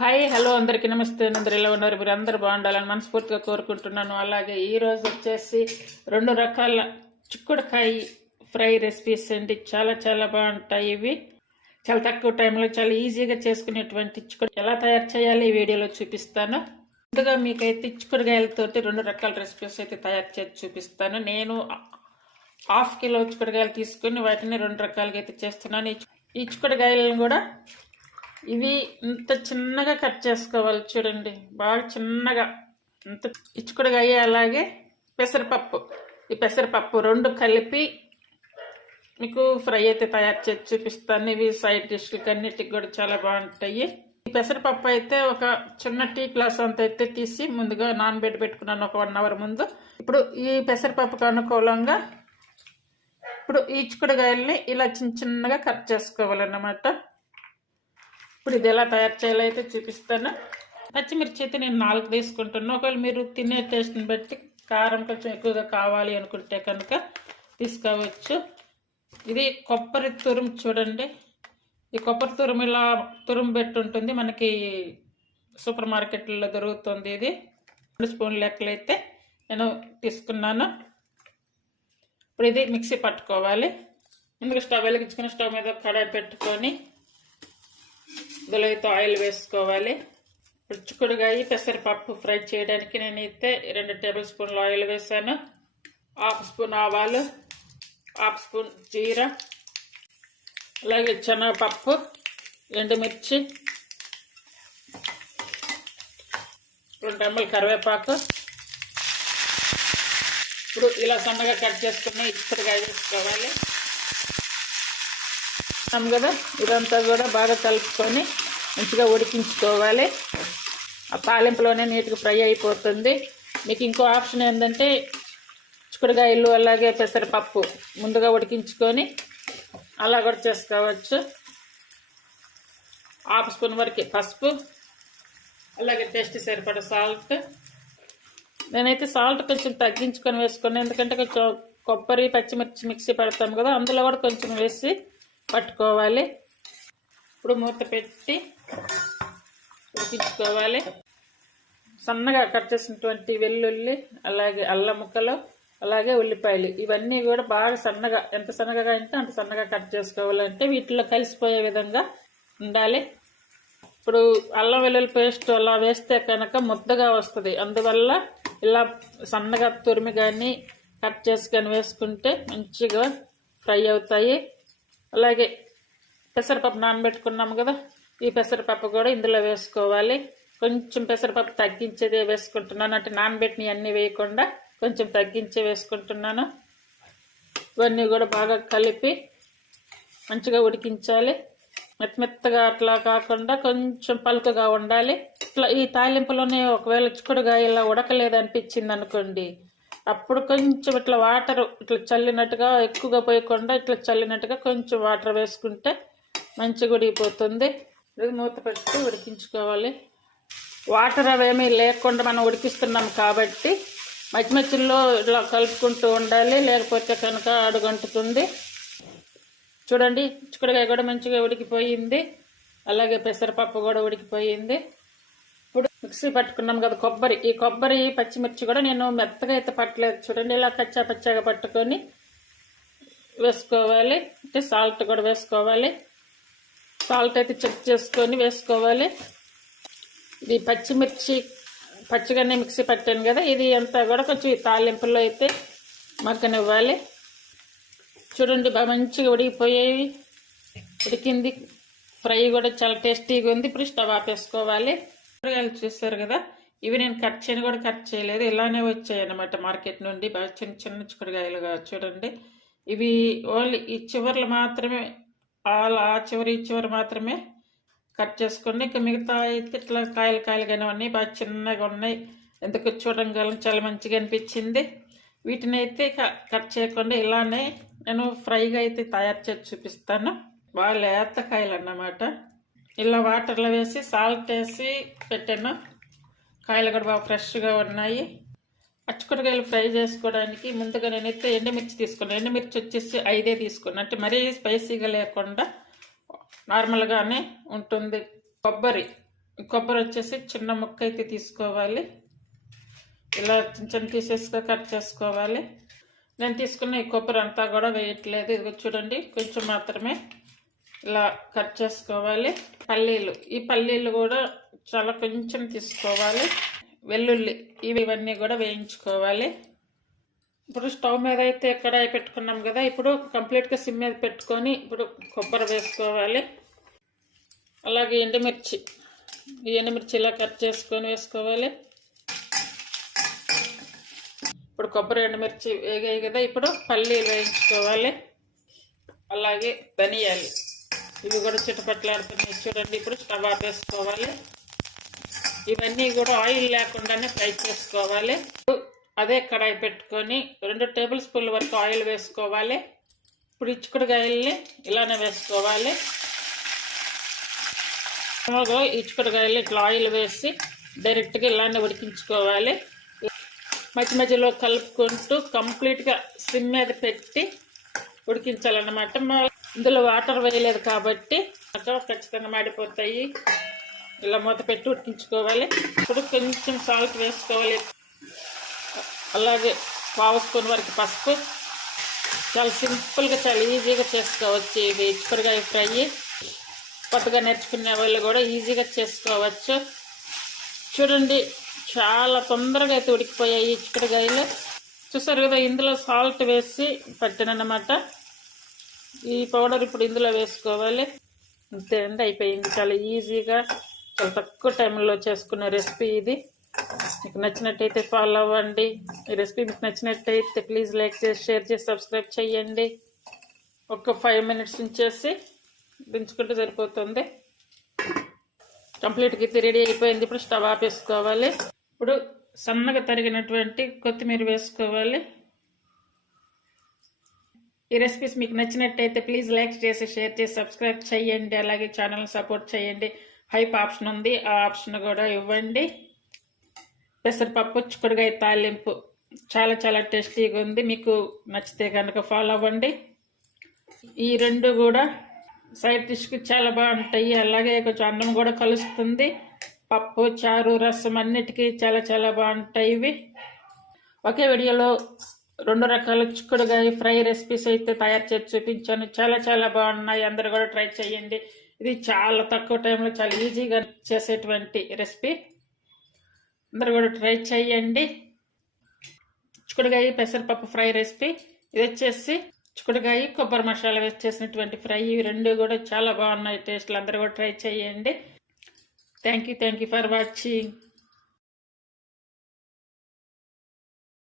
Hi hello అందరికీ నమస్తే. అందరు ఎలా ఉన్నారు? మీరు అందరు బాగుండాలని మనస్ఫూర్తిగా కోరుకుంటున్నాను. అలాగే ఈరోజు వచ్చేసి 2 రకాల చిక్కుడుకాయ ఫ్రై రెసిపీస్ అండి. చాలా చాలా బాగుంటాయి. ఇవి చాలా తక్కువ టైంలో చాలా ఈజీగా చేసుకునేటువంటి చిక్కుడు ఎలా తయారు చేయాలి ఈ వీడియోలో చూపిస్తాను. ముందుగా మీకైతే చిక్కుడుకాయలతోటి 2 రకాల రెసిపీస్ అయితే తయారు చేసి చూపిస్తాను. నేను 1/2 కిలో చిక్కుడుకాయలు తీసుకుని వాటిని 2 రకాలుగా అయితే చేస్తున్నాను. ఈ చిక్కుడుకాయలను కూడా ఇవి ఇంత చిన్నగా కట్ చేసుకోవాలి. చూడండి, బాగా చిన్నగా ఇంత చిక్కుడుగా అయ్యి. అలాగే పెసరపప్పు, ఈ పెసరపప్పు 2 కలిపి మీకు ఫ్రై అయితే తయారు చేసి చూపిస్తాను. ఇవి సైడ్ డిష్లకి అన్నిటికి కూడా చాలా బాగుంటాయి. ఈ పెసరపప్పు అయితే ఒక చిన్న టీ గ్లాస్ అంత అయితే తీసి ముందుగా పెట్టుకున్నాను ఒక 1 అవర్ ముందు. ఇప్పుడు ఈ పెసరపప్పుకు అనుకూలంగా ఇప్పుడు ఈ చిక్కుడుకాయల్ని ఇలా చిన్న చిన్నగా కట్ చేసుకోవాలన్నమాట. ఇప్పుడు ఇది ఎలా తయారు చేయాలో అయితే చూపిస్తాను. పచ్చిమిర్చి అయితే నేను 4 తీసుకుంటున్నాను. ఒకవేళ మీరు తినే టేస్ట్ని బట్టి కారం కొంచెం ఎక్కువగా కావాలి అనుకుంటే కనుక తీసుకోవచ్చు. ఇది కొబ్బరి తురుము. చూడండి, ఈ కొబ్బరి తురుము ఇలా తురుము పెట్టి ఉంటుంది, మనకి సూపర్ మార్కెట్లో దొరుకుతుంది. ఇది 2 స్పూన్ల లెక్కలు అయితే నేను తీసుకున్నాను. ఇప్పుడు ఇది మిక్సీ పట్టుకోవాలి. ముందుగా స్టవ్ వెలిగించుకొని స్టవ్ మీద కడాయి పెట్టుకొని ఇందులో అయితే ఆయిల్ వేసుకోవాలి. ఇప్పుడు చిక్కుడుకాయ పెసరపప్పు ఫ్రై చేయడానికి నేనైతే 2 టేబుల్ స్పూన్లు ఆయిల్ వేసాను. 1/2 స్పూన్ ఆవాలు, 1/2 స్పూన్ జీరా, అలాగే శనగపప్పు, ఎండుమిర్చి, 2 రెమ్మల కరివేపాకు. ఇప్పుడు ఇలా సన్నగా కట్ చేసుకుని చిక్కుడుకాయ వేసుకోవాలి కదా. ఇదంతా కూడా బాగా కలుపుకొని మంచిగా ఉడికించుకోవాలి. ఆ తాలింపులోనే నీట్గా ఫ్రై అయిపోతుంది. మీకు ఇంకో ఆప్షన్ ఏంటంటే చిక్కుడుకాయలు అలాగే పెసరపప్పు ముందుగా ఉడికించుకొని అలా కూడా చేసుకోవచ్చు. 1/2 స్పూన్ వరకు పసుపు, అలాగే టేస్ట్ సరిపడ సాల్ట్. నేనైతే సాల్ట్ కొంచెం తగ్గించుకొని వేసుకున్నాను, ఎందుకంటే కొంచెం కొబ్బరి పచ్చిమిర్చి మిక్సీ పెడతాం కదా, అందులో కూడా కొంచెం వేసి పట్టుకోవాలి. ఇప్పుడు మూత పెట్టి ఉడికించుకోవాలి. సన్నగా కట్ చేసినటువంటి వెల్లుల్లి, అలాగే అల్లం ముక్కలు, అలాగే ఉల్లిపాయలు, ఇవన్నీ కూడా బాగా సన్నగా, ఎంత సన్నగా అయితే అంత సన్నగా కట్ చేసుకోవాలంటే వీటిలో కలిసిపోయే విధంగా ఉండాలి. ఇప్పుడు అల్లం వెల్లుల్లి పేస్ట్ అలా వేస్తే కనుక ముద్దగా వస్తుంది. అందువల్ల ఇలా సన్నగా తురిమి కానీ కట్ చేసుకొని వేసుకుంటే మంచిగా ఫ్రై అవుతాయి. అలాగే పెసరపప్పు నానబెట్టుకున్నాము కదా, ఈ పెసరపప్పు కూడా ఇందులో వేసుకోవాలి. కొంచెం పెసరపప్పు తగ్గించేదే వేసుకుంటున్నాను, అంటే నానబెట్టినవి అన్నీ వేయకుండా కొంచెం తగ్గించే వేసుకుంటున్నాను. ఇవన్నీ కూడా బాగా కలిపి మంచిగా ఉడికించాలి. మెత్తగా అట్లా కాకుండా కొంచెం పలుకగా ఉండాలి. ఇట్లా ఈ తాలింపులోనే ఒకవేళ చిక్కుడుకాయ ఇలా ఉడకలేదనిపించింది అనుకోండి, అప్పుడు కొంచెం ఇట్లా వాటర్ ఇట్లా చల్లినట్టుగా, ఎక్కువగా పోయకుండా ఇట్లా చల్లినట్టుగా కొంచెం వాటర్ వేసుకుంటే మంచిగా ఉడికిపోతుంది. ఇది మూత పెట్టి ఉడికించుకోవాలి. వాటర్ అవేమీ లేకుండా మనం ఉడికిస్తున్నాం కాబట్టి మధ్య మధ్యలో ఇట్లా కలుపుకుంటూ ఉండాలి, లేకపోతే కనుక అడుగంటుతుంది. చూడండి, చిక్కుడుకాయ కూడా మంచిగా ఉడికిపోయింది, అలాగే పెసరపప్పు కూడా ఉడికిపోయింది. ఇప్పుడు మిక్సీ పట్టుకున్నాం కదా కొబ్బరి, ఈ కొబ్బరి పచ్చిమిర్చి కూడా నేను మెత్తగా అయితే పట్టలేదు. చూడండి, ఇలా కచ్చా పచ్చాగా పట్టుకొని వేసుకోవాలి. అంటే సాల్ట్ కూడా వేసుకోవాలి. సాల్ట్ అయితే చెక్ చేసుకొని వేసుకోవాలి. ఇది పచ్చిమిర్చి పచ్చిగానే మిక్సీ పట్టాను కదా, ఇది అంతా కూడా కొంచెం తాలింపుల్లో అయితే మగ్గనివ్వాలి. చూడండి, బాగా మంచిగా ఉడికింది. ఫ్రై కూడా చాలా టేస్టీగా ఉంది. ఇప్పుడు స్టవ్ ఆపేసుకోవాలి. చిక్కుడుకాయలు చూస్తారు కదా, ఇవి నేను కట్ చేయలేదు, ఇలానే వచ్చాయి అన్నమాట మార్కెట్ నుండి. బాగా చిన్న చిన్న చిక్కుడుకాయలుగా. చూడండి, ఇవి ఓన్లీ ఈ చివర్లు మాత్రమే, ఆ చివరి ఈ చివరి మాత్రమే కట్ చేసుకోండి. ఇంకా మిగతా అయితే ఇట్లా కాయలుగానే ఉన్నాయి, బాగా చిన్నగా ఉన్నాయి. ఎందుకు చూడడం చాలా మంచిగా అనిపించింది. వీటిని అయితే కట్ చేయకుండా ఇలానే నేను ఫ్రైగా అయితే తయారు చేసి చూపిస్తాను. బాగా లేత కాయలు అన్నమాట. ఇలా వాటర్లో వేసి సాల్ట్ వేసి పెట్టాను. కాయలు కూడా బాగా ఫ్రెష్గా ఉన్నాయి. చిక్కుడుకాయలు ఫ్రై చేసుకోవడానికి ముందుగా నేనైతే ఎండుమిర్చి తీసుకున్నాను. ఎండుమిర్చి వచ్చేసి 5 తీసుకున్నాను, అంటే మరీ స్పైసీగా లేకుండా నార్మల్గానే ఉంటుంది. కొబ్బరి కొబ్బరి వచ్చేసి చిన్న ముక్క అయితే తీసుకోవాలి. ఇలా చిన్న చిన్న పీసెస్గా కట్ చేసుకోవాలి. నేను తీసుకున్న ఈ కొబ్బరి అంతా కూడా వేయట్లేదు, ఇది చూడండి కొంచెం మాత్రమే ఇలా కట్ చేసుకోవాలి. పల్లీలు, ఈ పల్లీలు కూడా చాలా కొంచెం తీసుకోవాలి. వెల్లుల్లి, ఇవన్నీ కూడా వేయించుకోవాలి. ఇప్పుడు స్టవ్ మీద అయితే కడాయి పెట్టుకున్నాం కదా, ఇప్పుడు కంప్లీట్గా సిమ్ మీద పెట్టుకొని ఇప్పుడు కొబ్బరి వేసుకోవాలి. అలాగే ఎండుమిర్చి, ఈ ఎండుమిర్చి ఇలా కట్ చేసుకొని వేసుకోవాలి. ఇప్పుడు కొబ్బరి ఎండుమిర్చి వేగాయి కదా, ఇప్పుడు పల్లీలు వేయించుకోవాలి. అలాగే ధనియాలు, ఇవి కూడా చిటపట్లాడుతున్నాయి చూడండి. ఇప్పుడు స్టవ్ ఆపేసుకోవాలి. ఇవన్నీ కూడా ఆయిల్ లేకుండానే ఫ్రై చేసుకోవాలి. అదే కడాయి పెట్టుకొని 2 టేబుల్ స్పూన్ల వరకు ఆయిల్ వేసుకోవాలి. ఇప్పుడు ఈ చిక్కుడుకాయల్ని ఇలానే వేసుకోవాలి. ఈ చిక్కుడుకాయలు ఇట్లా ఆయిల్ వేసి డైరెక్ట్గా ఇలానే ఉడికించుకోవాలి. మధ్య మధ్యలో కలుపుకుంటూ కంప్లీట్గా సిమ్ మీద పెట్టి ఉడికించాలన్నమాట. ఇందులో వాటర్ వేయలేదు కాబట్టి అక్కడ ఖచ్చితంగా మాడిపోతాయి. ఇలా మూత పెట్టి ఉడికించుకోవాలి. ఇప్పుడు కొంచెం సాల్ట్ వేసుకోవాలి. అలాగే 1/2 స్పూన్ వరకు పసుపు. చాలా సింపుల్గా చాలా ఈజీగా చేసుకోవచ్చు ఇవి చిక్కుడుకాయ ఫ్రై. కొత్తగా నేర్చుకునే వాళ్ళు కూడా ఈజీగా చేసుకోవచ్చు. చూడండి చాలా తొందరగా అయితే ఉడికిపోయాయి చిక్కుడుకాయలు. చూసారు కదా, ఇందులో సాల్ట్ వేసి పట్టానన్నమాట. ఈ పౌడర్ ఇప్పుడు ఇందులో వేసుకోవాలి. అంతే అండి, అయిపోయింది. చాలా ఈజీగా చాలా తక్కువ టైంలో చేసుకునే రెసిపీ ఇది. మీకు నచ్చినట్టయితే ఫాలో అవ్వండి. ఈ రెసిపీ మీకు నచ్చినట్టయితే ప్లీజ్ లైక్ చేసి, షేర్ చేసి, సబ్స్క్రైబ్ చేయండి. ఒక 5 మినిట్స్ ఉంచేసి దించుకుంటే సరిపోతుంది. కంప్లీట్గా ఇది రెడీ అయిపోయింది. ఇప్పుడు స్టవ్ ఆపేసుకోవాలి. ఇప్పుడు సన్నగా తరిగినటువంటి కొత్తిమీర వేసుకోవాలి. ఈ రెసిపీస్ మీకు నచ్చినట్టయితే ప్లీజ్ లైక్ చేసి, షేర్ చేసి, సబ్స్క్రైబ్ చేయండి. అలాగే ఛానల్ని సపోర్ట్ చేయండి. హైప్ ఆప్షన్ ఉంది, ఆ ఆప్షన్ కూడా ఇవ్వండి. పెసరపప్పు చిక్కుడుకాయ తాలింపు చాలా చాలా టేస్టీగా ఉంది. మీకు నచ్చితే కనుక ఫాలో అవ్వండి. ఈ 2 కూడా సైడ్ డిష్కి చాలా బాగుంటాయి. అలాగే కొంచెం అన్నం కూడా కలుస్తుంది. పప్పు, చారు, రసం అన్నిటికీ చాలా చాలా బాగుంటాయి ఇవి. ఒకే వీడియోలో 2 రకాల చిక్కుడుకాయ ఫ్రై రెసిపీస్ అయితే తయారు చేసి చూపించాను. చాలా చాలా బాగున్నాయి. అందరు కూడా ట్రై చేయండి. ఇది చాలా తక్కువ టైంలో చాలా ఈజీగా చేసేటువంటి రెసిపీ. అందరు కూడా ట్రై చేయండి. చిక్కుడుకాయ పెసరపప్పు ఫ్రై రెసిపీ. ఇది వచ్చేసి చిక్కుడుకాయ కొబ్బరి మసాలా వేసి చేసినటువంటి ఫ్రై. ఇవి 2 కూడా చాలా బాగున్నాయి టేస్ట్లు. అందరు కూడా ట్రై చేయండి. Thank you for watching.